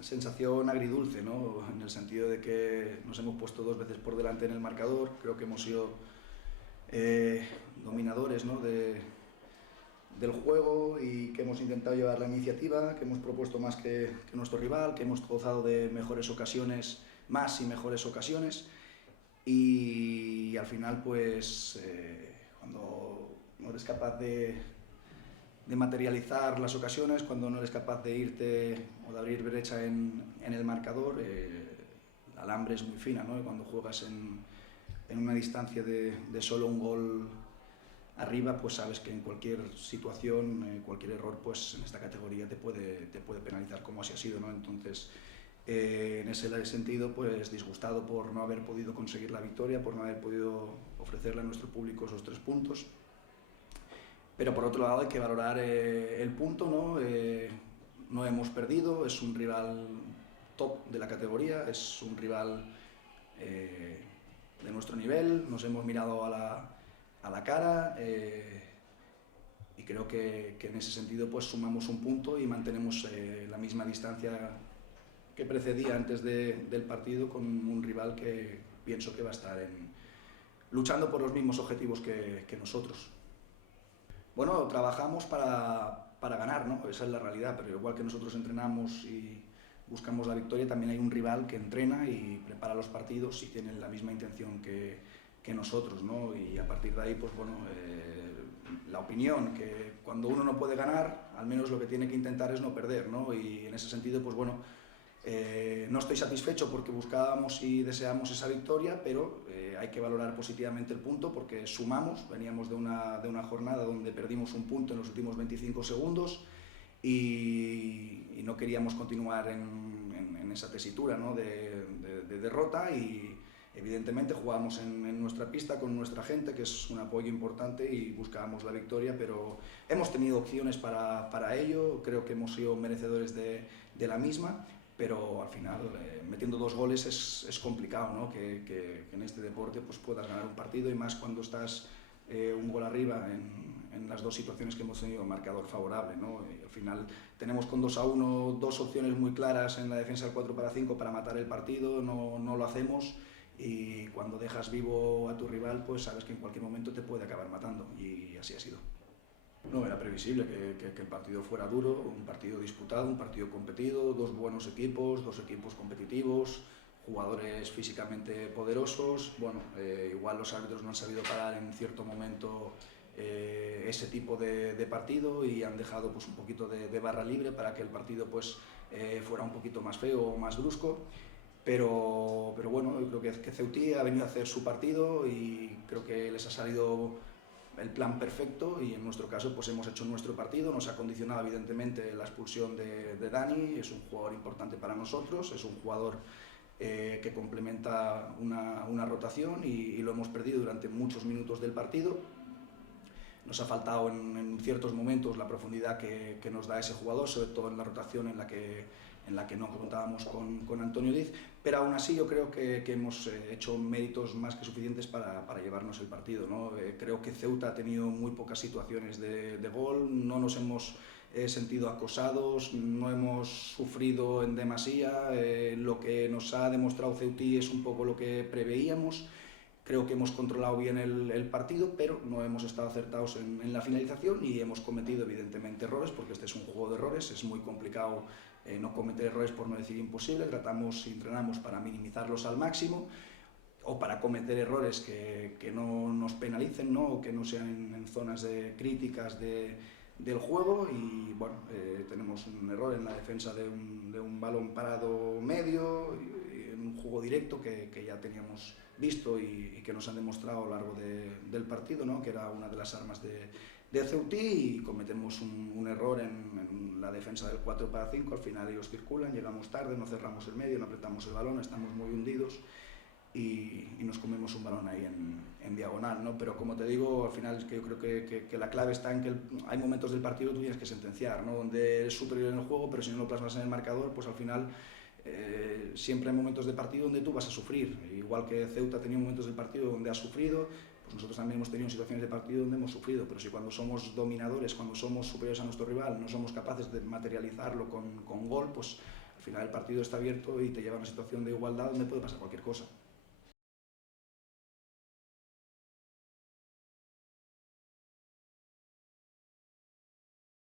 sensación agridulce, ¿no? En el sentido de que nos hemos puesto 2 veces por delante en el marcador, creo que hemos sido dominadores, ¿no? Del juego y que hemos intentado llevar la iniciativa, que hemos propuesto más que nuestro rival, que hemos gozado de mejores ocasiones, más y mejores ocasiones, y al final pues cuando no eres capaz de materializar las ocasiones, cuando no eres capaz de irte o de abrir brecha en el marcador, la alambre es muy fina, ¿no? Y cuando juegas en una distancia de solo un gol arriba, pues sabes que en cualquier situación, cualquier error, pues en esta categoría te puede penalizar, como así ha sido, ¿no? Entonces, en ese sentido, pues disgustado por no haber podido conseguir la victoria, por no haber podido ofrecerle a nuestro público esos 3 puntos. Pero por otro lado hay que valorar el punto, ¿no? No hemos perdido, es un rival top de la categoría, es un rival de nuestro nivel, nos hemos mirado a la cara y creo que en ese sentido pues sumamos un punto y mantenemos la misma distancia que precedía antes del partido con un rival que pienso que va a estar luchando por los mismos objetivos que nosotros. Bueno, trabajamos para ganar, ¿no? Esa es la realidad, pero igual que nosotros entrenamos y buscamos la victoria, también hay un rival que entrena y prepara los partidos y tiene la misma intención que nosotros, ¿no? Y a partir de ahí, pues bueno, la opinión que cuando uno no puede ganar, al menos lo que tiene que intentar es no perder, ¿no? Y en ese sentido, pues bueno, no estoy satisfecho porque buscábamos y deseamos esa victoria, pero hay que valorar positivamente el punto porque sumamos, veníamos de una jornada donde perdimos un punto en los últimos 25 segundos y no queríamos continuar en esa tesitura, ¿no? de derrota y evidentemente jugábamos en nuestra pista con nuestra gente, que es un apoyo importante y buscábamos la victoria, pero hemos tenido opciones para ello, creo que hemos sido merecedores de la misma. Pero al final, metiendo 2 goles es complicado, ¿no? Que en este deporte pues, puedas ganar un partido y más cuando estás un gol arriba en las 2 situaciones que hemos tenido marcador favorable, ¿no? Y al final tenemos con 2-1 2 opciones muy claras en la defensa del 4-5 para matar el partido, no lo hacemos y cuando dejas vivo a tu rival pues sabes que en cualquier momento te puede acabar matando y así ha sido. No, era previsible que el partido fuera duro, un partido disputado, un partido competido, 2 buenos equipos, 2 equipos competitivos, jugadores físicamente poderosos. Bueno, igual los árbitros no han sabido parar en cierto momento ese tipo de partido y han dejado pues, un poquito de barra libre para que el partido pues, fuera un poquito más feo o más brusco. Pero bueno, yo creo que Ceutí ha venido a hacer su partido y creo que les ha salido el plan perfecto y en nuestro caso pues hemos hecho nuestro partido, nos ha condicionado evidentemente la expulsión de Dani, es un jugador importante para nosotros, es un jugador que complementa una rotación y lo hemos perdido durante muchos minutos del partido. Nos ha faltado en ciertos momentos la profundidad que nos da ese jugador, sobre todo en la rotación en la que no contábamos con Antonio Diz, pero aún así yo creo que hemos hecho méritos más que suficientes para llevarnos el partido, ¿no? Creo que Ceuta ha tenido muy pocas situaciones de gol, no nos hemos sentido acosados, no hemos sufrido en demasía, lo que nos ha demostrado Ceutí es un poco lo que preveíamos. Creo que hemos controlado bien el partido, pero no hemos estado acertados en la finalización y hemos cometido evidentemente errores, porque este es un juego de errores, es muy complicado no cometer errores por no decir imposible, tratamos y entrenamos para minimizarlos al máximo o para cometer errores que no nos penalicen, ¿no? O que no sean en zonas críticas del juego y bueno, tenemos un error en la defensa de un balón parado medio, en un juego directo que ya teníamos visto y que nos han demostrado a lo largo del partido, ¿no? Que era una de las armas de Ceutí y cometemos un error en la defensa del 4-5, al final ellos circulan, llegamos tarde, no cerramos el medio, no apretamos el balón, estamos muy hundidos y nos comemos un balón ahí en diagonal, ¿no? Pero como te digo, al final es que yo creo que la clave está en que hay momentos del partido que tú tienes que sentenciar, ¿no? Donde eres superior en el juego, pero si no lo plasmas en el marcador, pues al final siempre hay momentos de partido donde tú vas a sufrir, igual que Ceuta ha tenido momentos del partido donde ha sufrido, pues nosotros también hemos tenido situaciones de partido donde hemos sufrido, pero si cuando somos dominadores, cuando somos superiores a nuestro rival, no somos capaces de materializarlo con gol, pues al final el partido está abierto y te lleva a una situación de igualdad donde puede pasar cualquier cosa.